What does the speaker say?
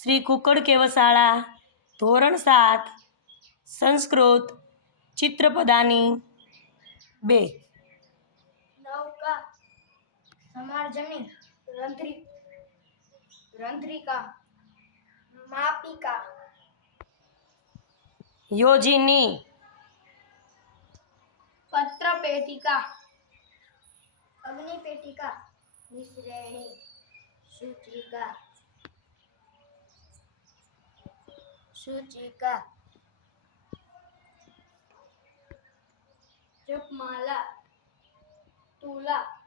Shri cooked કેવશાળા ધોરણ 7 સંસ્કૃત ચિત્રપદાની 2 નૌકા સમાર્જની રંધ્રિકા માપિકા યોજિની પત્રપેટિકા અગ્નિપેટિકા નિશ્રેણી સૂચિકા જપમાલા તુલા